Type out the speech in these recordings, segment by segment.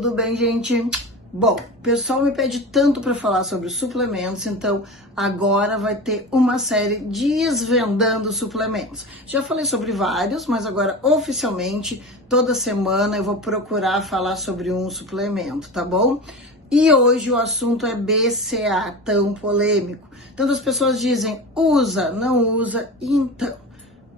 Tudo bem, gente? Bom, o pessoal me pede tanto para falar sobre suplementos, então agora vai ter uma série desvendando suplementos. Já falei sobre vários, mas agora oficialmente toda semana eu vou procurar falar sobre um suplemento, tá bom? E hoje o assunto é BCA, tão polêmico. Tantas pessoas dizem usa, não usa, então.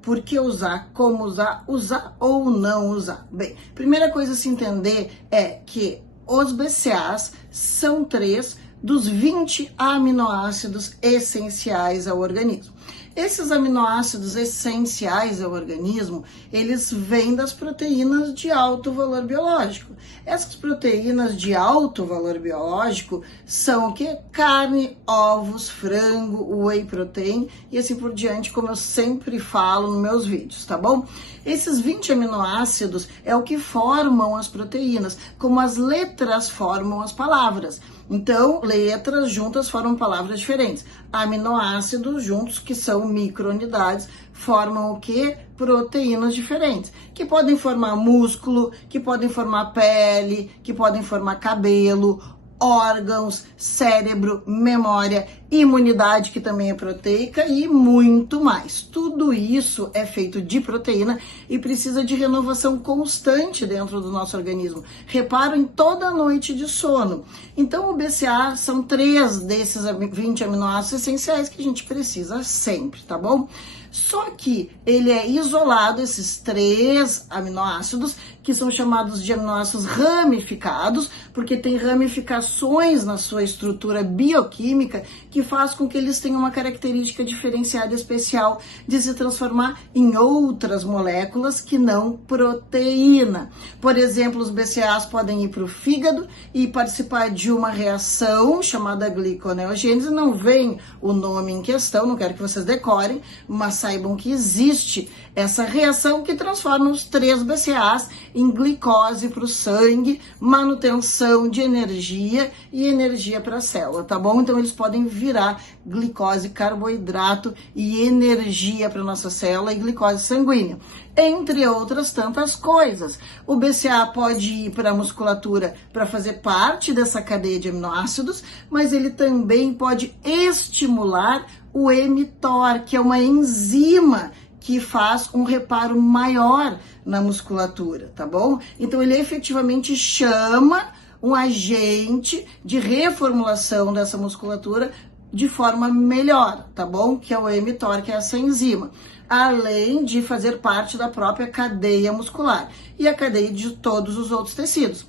Por que usar, como usar, usar ou não usar? Bem, primeira coisa a se entender é que os BCAAs são 3 dos 20 aminoácidos essenciais ao organismo. Esses aminoácidos essenciais ao organismo, eles vêm das proteínas de alto valor biológico. Essas proteínas de alto valor biológico são o quê? Carne, ovos, frango, whey protein e assim por diante, como eu sempre falo nos meus vídeos, tá bom? Esses 20 aminoácidos é o que formam as proteínas, como as letras formam as palavras. Então, letras juntas formam palavras diferentes. Aminoácidos juntos, que são microunidades, formam o quê? Proteínas diferentes, que podem formar músculo, que podem formar pele, que podem formar cabelo, órgãos, cérebro, memória, imunidade, que também é proteica, e muito mais. Tudo isso é feito de proteína e precisa de renovação constante dentro do nosso organismo. Reparo em toda noite de sono. Então, o BCA são 3 desses 20 aminoácidos essenciais que a gente precisa sempre, tá bom? Só que ele é isolado, esses 3 aminoácidos, que são chamados de aminoácidos ramificados, porque tem ramificações na sua estrutura bioquímica que faz com que eles tenham uma característica diferenciada especial de se transformar em outras moléculas que não proteína. Por exemplo, os BCAAs podem ir para o fígado e participar de uma reação chamada gliconeogênese. Não vem o nome em questão, não quero que vocês decorem, mas saibam que existe essa reação que transforma os 3 BCAAs em glicose para o sangue, manutenção de energia e energia para a célula, tá bom? Então eles podem virar glicose, carboidrato e energia para nossa célula e glicose sanguínea, entre outras tantas coisas. O BCA pode ir para a musculatura para fazer parte dessa cadeia de aminoácidos, mas ele também pode estimular o mTOR, que é uma enzima que faz um reparo maior na musculatura, tá bom? Então ele efetivamente chama um agente de reformulação dessa musculatura de forma melhor, tá bom? Que é o mTOR, que é essa enzima, além de fazer parte da própria cadeia muscular e a cadeia de todos os outros tecidos.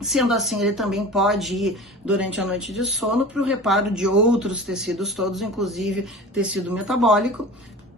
Sendo assim, ele também pode ir durante a noite de sono para o reparo de outros tecidos todos, inclusive tecido metabólico,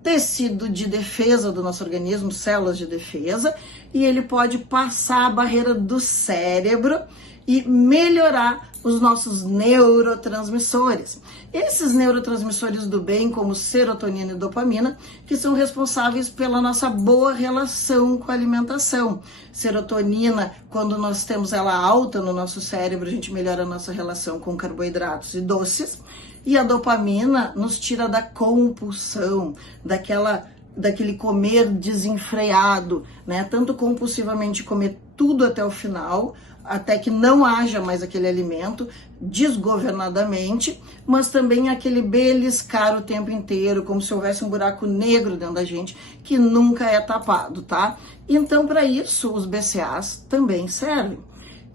tecido de defesa do nosso organismo, células de defesa, e ele pode passar a barreira do cérebro e melhorar os nossos neurotransmissores. Esses neurotransmissores do bem, como serotonina e dopamina, que são responsáveis pela nossa boa relação com a alimentação. Serotonina, quando nós temos ela alta no nosso cérebro, a gente melhora a nossa relação com carboidratos e doces. E a dopamina nos tira da compulsão, daquele comer desenfreado, né? Tanto compulsivamente comer tudo até o final, até que não haja mais aquele alimento, desgovernadamente, mas também aquele beliscar o tempo inteiro, como se houvesse um buraco negro dentro da gente, que nunca é tapado, tá? Então, para isso, os BCAAs também servem.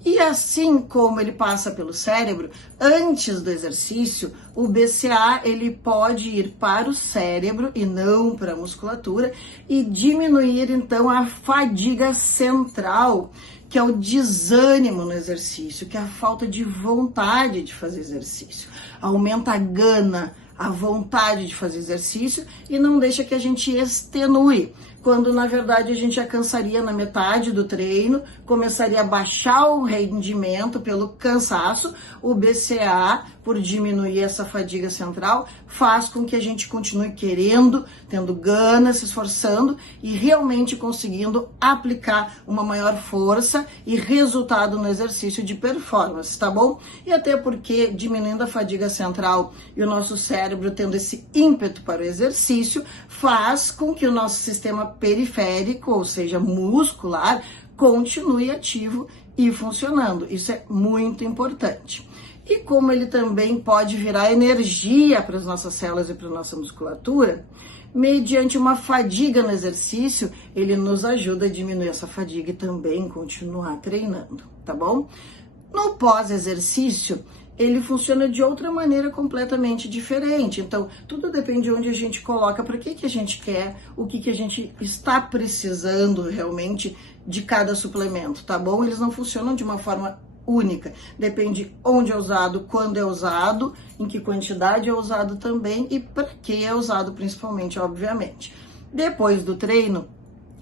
E assim como ele passa pelo cérebro, antes do exercício, o BCA ele pode ir para o cérebro e não para a musculatura e diminuir então a fadiga central, que é o desânimo no exercício, que é a falta de vontade de fazer exercício. Aumenta a gana, a vontade de fazer exercício e não deixa que a gente extenue, quando na verdade a gente já cansaria na metade do treino, começaria a baixar o rendimento pelo cansaço. O BCA, por diminuir essa fadiga central, faz com que a gente continue querendo, tendo ganas, se esforçando e realmente conseguindo aplicar uma maior força e resultado no exercício de performance, tá bom? E até porque diminuindo a fadiga central e o nosso cérebro tendo esse ímpeto para o exercício, faz com que o nosso sistema periférico, ou seja, muscular, continue ativo e funcionando. Isso é muito importante. E como ele também pode virar energia para as nossas células e para a nossa musculatura, mediante uma fadiga no exercício, ele nos ajuda a diminuir essa fadiga e também continuar treinando, tá bom? No pós-exercício, ele funciona de outra maneira completamente diferente. Então, tudo depende de onde a gente coloca, para que a gente quer, o que a gente está precisando realmente de cada suplemento, tá bom? Eles não funcionam de uma forma única. Depende onde é usado, quando é usado, em que quantidade é usado também e para que é usado principalmente, obviamente. Depois do treino,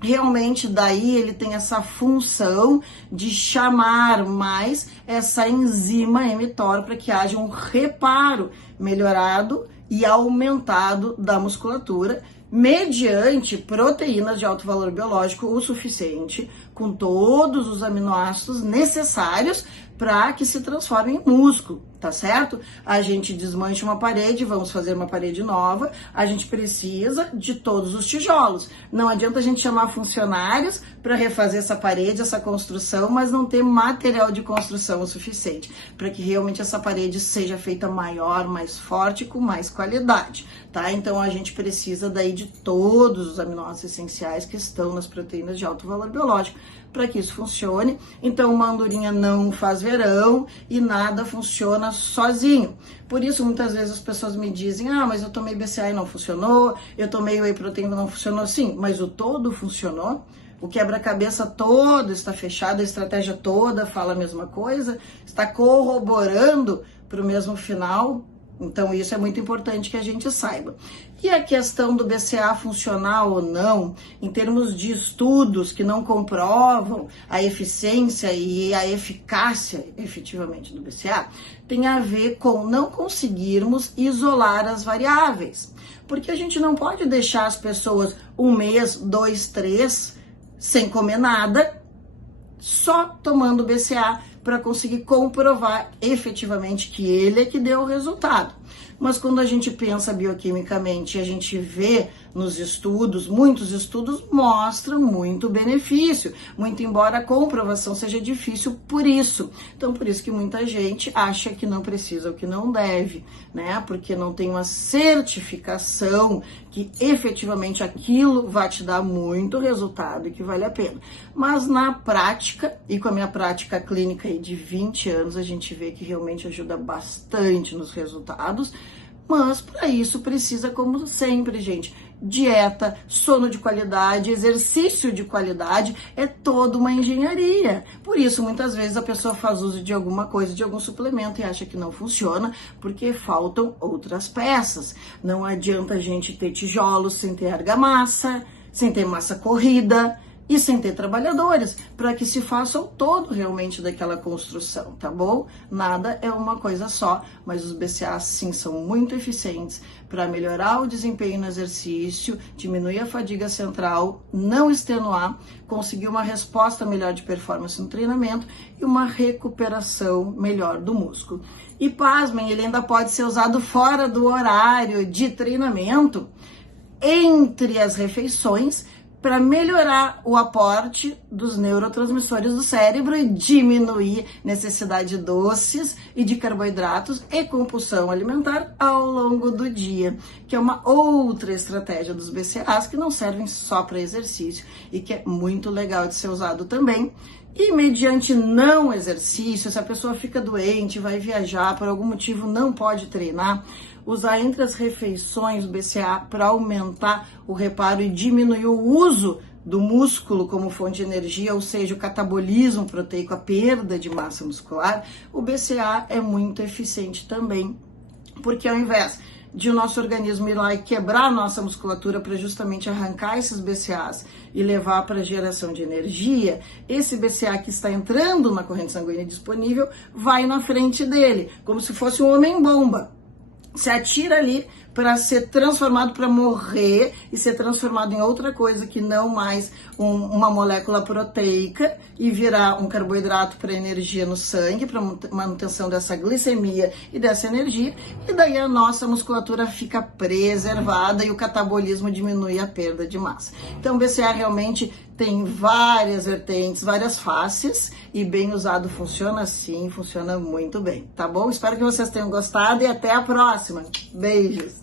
realmente daí ele tem essa função de chamar mais essa enzima mTOR para que haja um reparo melhorado e aumentado da musculatura mediante proteínas de alto valor biológico o suficiente, com todos os aminoácidos necessários para que se transforme em músculo, tá certo? A gente desmancha uma parede, vamos fazer uma parede nova, a gente precisa de todos os tijolos. Não adianta a gente chamar funcionários para refazer essa parede, essa construção, mas não ter material de construção o suficiente para que realmente essa parede seja feita maior, mais forte, com mais qualidade, tá? Então a gente precisa daí de todos os aminoácidos essenciais que estão nas proteínas de alto valor biológico para que isso funcione. Então uma andorinha não faz verão e nada funciona sozinho. Por isso muitas vezes as pessoas me dizem: ah, mas eu tomei BCA e não funcionou, eu tomei whey protein e não funcionou. Sim, mas o todo funcionou. O quebra-cabeça todo está fechado, a estratégia toda fala a mesma coisa, está corroborando para o mesmo final. Então isso é muito importante que a gente saiba. E a questão do BCA funcionar ou não, em termos de estudos que não comprovam a eficiência e a eficácia efetivamente do BCA, tem a ver com não conseguirmos isolar as variáveis. Porque a gente não pode deixar as pessoas 1 mês, 2, 3, sem comer nada, só tomando BCA para conseguir comprovar efetivamente que ele é que deu o resultado. Mas quando a gente pensa bioquimicamente e a gente vê nos estudos, muitos estudos mostram muito benefício, muito embora a comprovação seja difícil por isso. Então, por isso que muita gente acha que não precisa ou que não deve, né? Porque não tem uma certificação que efetivamente aquilo vai te dar muito resultado e que vale a pena. Mas na prática, e com a minha prática clínica aí de 20 anos, a gente vê que realmente ajuda bastante nos resultados. Mas para isso precisa, como sempre, gente, dieta, sono de qualidade, exercício de qualidade, é toda uma engenharia. Por isso, muitas vezes a pessoa faz uso de alguma coisa, de algum suplemento e acha que não funciona, porque faltam outras peças. Não adianta a gente ter tijolos sem ter argamassa, sem ter massa corrida e sem ter trabalhadores, para que se faça o todo realmente daquela construção, tá bom? Nada é uma coisa só, mas os BCAAs sim são muito eficientes para melhorar o desempenho no exercício, diminuir a fadiga central, não extenuar, conseguir uma resposta melhor de performance no treinamento e uma recuperação melhor do músculo. E pasmem, ele ainda pode ser usado fora do horário de treinamento, entre as refeições, para melhorar o aporte dos neurotransmissores do cérebro e diminuir necessidade de doces e de carboidratos e compulsão alimentar ao longo do dia, que é uma outra estratégia dos BCAAs que não servem só para exercício e que é muito legal de ser usado também. E mediante não exercício, se a pessoa fica doente, vai viajar, por algum motivo não pode treinar, usar entre as refeições o BCA para aumentar o reparo e diminuir o uso do músculo como fonte de energia, ou seja, o catabolismo proteico, a perda de massa muscular, o BCA é muito eficiente também, porque ao invés de o nosso organismo ir lá e quebrar a nossa musculatura para justamente arrancar esses BCAAs e levar para a geração de energia, esse BCA que está entrando na corrente sanguínea disponível vai na frente dele, como se fosse um homem-bomba. Se atira ali para ser transformado, para morrer e ser transformado em outra coisa que não mais uma molécula proteica e virar um carboidrato para energia no sangue, para manutenção dessa glicemia e dessa energia, e daí a nossa musculatura fica preservada e o catabolismo diminui a perda de massa. Então o BCA realmente tem várias vertentes, várias faces e bem usado funciona sim, funciona muito bem, tá bom? Espero que vocês tenham gostado e até a próxima. Beijos!